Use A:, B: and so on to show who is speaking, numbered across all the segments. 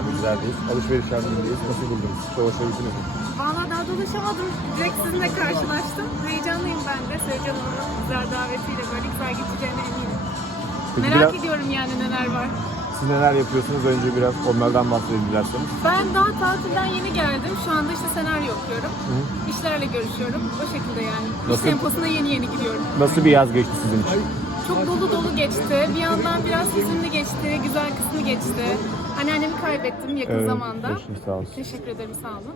A: Şenlikler'deyiz. Alışveriş Şenliği'ndeyiz. Nasıl buldunuz? Dolaşabildiniz mi?
B: Valla daha dolaşamadım. Direkt sizinle karşılaştım. Heyecanlıyım ben de. Sevcan Hanım'ın güzel davetiyle böyle güzel geçeceğine eminim.
A: Peki
B: Merak ediyorum yani neler var.
A: siz neler yapıyorsunuz? Önce biraz onlardan bahsedin dilerseniz.
B: Ben daha tatilden yeni geldim. Şu anda işte senaryo okuyorum. İşlerle görüşüyorum. O şekilde yani. İş
A: Nasıl?
B: temposuna yeni gidiyorum.
A: Nasıl bir yaz geçti sizin için?
B: Çok dolu geçti. Bir yandan biraz hüzünlü geçti. Güzel kısmı geçti. Anneannemi kaybettim yakın zamanda.
A: Başınız sağ olsun.
B: Teşekkür ederim, sağ olun.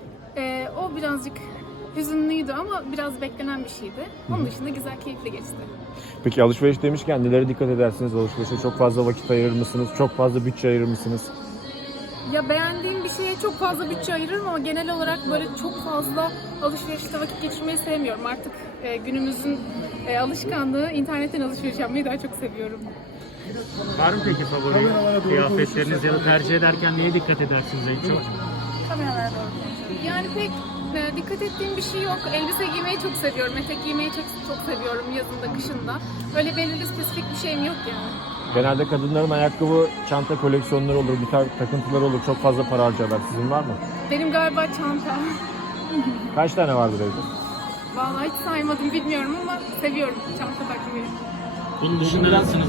B: O birazcık hüzünlüydü ama biraz beklenen bir şeydi. Onun dışında güzel, keyifli geçti.
A: Peki alışveriş demişken nelere dikkat edersiniz? Alışverişe çok fazla vakit ayırır mısınız? Çok fazla bütçe ayırır mısınız?
B: Ya beğendiğim bir şeye çok fazla bütçe ayırırım ama genel olarak böyle çok fazla alışverişte vakit geçirmeyi sevmiyorum. Artık günümüzün alışkanlığı internetten alışveriş yapmayı daha çok seviyorum.
C: Var mı peki favori kıyafetleriniz ya da tercih ederken neye dikkat edersiniz en çok?
B: Kameralara doğru. Yani pek dikkat ettiğim bir şey yok. Elbise giymeyi çok seviyorum. Etek giymeyi çok seviyorum yazında, kışında. Öyle belirli spesifik bir şeyim yok yani.
A: Genelde kadınların ayakkabı, çanta koleksiyonları olur, gitar takıntıları olur. Çok fazla para harcarlar. Sizin var mı?
B: Benim galiba çanta.
A: Kaç tane vardır evde?
B: Vallahi hiç saymadım, bilmiyorum ama seviyorum çanta takmayı.
C: Bunun dışında nasılsınız?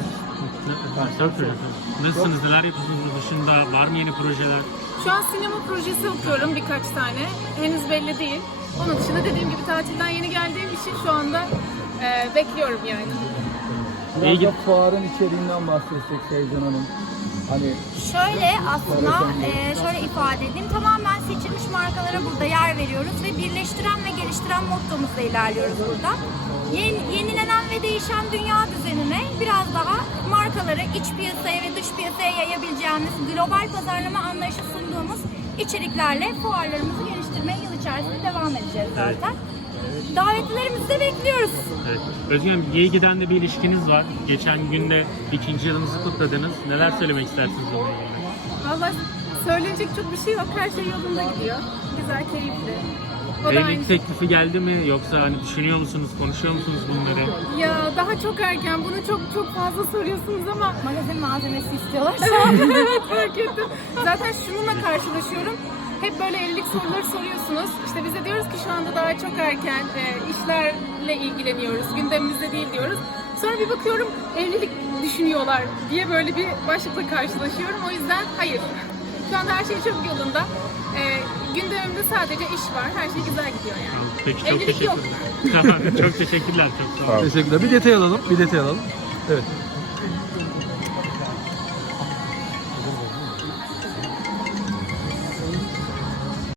C: Nasılsınız? Neler yapıyorsunuz bunun dışında? Var mı yeni projeler?
B: Şu an sinema projesi okuyorum birkaç tane. Henüz belli değil. Onun dışında dediğim gibi tatilden yeni geldiğim için şu anda bekliyorum yani.
D: Biraz da fuarın içeriğinden bahsetsek Sevcan Hanım. Hani
E: Şöyle aslında şöyle ifade edeyim. Tamamen seçilmiş markalara burada yer veriyoruz ve birleştiren ve geliştiren mottomuzla ilerliyoruz burada. Yenilenen ve değişen dünya düzenine biraz daha markaları iç piyasaya ve dış piyasaya yayabileceğimiz global pazarlama anlayışı sunduğumuz içeriklerle fuarlarımızı geliştirmeye yıl içerisinde devam edeceğiz zaten. Davetlilerimizi de bekliyoruz.
C: Evet. Özgür Hanım, Yeğgi'den de bir ilişkiniz var. Geçen gün de 2. yılınızı kutladınız. Neler söylemek istersiniz onunla ilgili?
B: Vallahi söylenecek çok bir şey yok. Her şey yolunda gidiyor. Güzel, keyifli. O da aynı.
C: Evlilik teklifi geldi mi? Yoksa hani düşünüyor musunuz, konuşuyor musunuz bunları?
B: Ya daha çok erken. Bunu çok fazla soruyorsunuz ama
E: Magazin malzemesi istiyorlar.
B: evet, fark ettim. Zaten şununla karşılaşıyorum. Hep böyle evlilik soruları soruyorsunuz. İşte biz de diyoruz ki şu anda daha çok erken, işlerle ilgileniyoruz, gündemimizde değil diyoruz. Sonra bir bakıyorum evlilik düşünüyorlar diye böyle bir başlıkla karşılaşıyorum. O yüzden hayır. Şu anda her şey çok yolunda. Gündemimde sadece iş var. Her şey güzel gidiyor yani.
C: Peki, çok
B: Evlilik yok.
C: teşekkürler. Tamam, çok teşekkürler. Çok sağ olun.
D: teşekkürler. Bir detay alalım. Evet.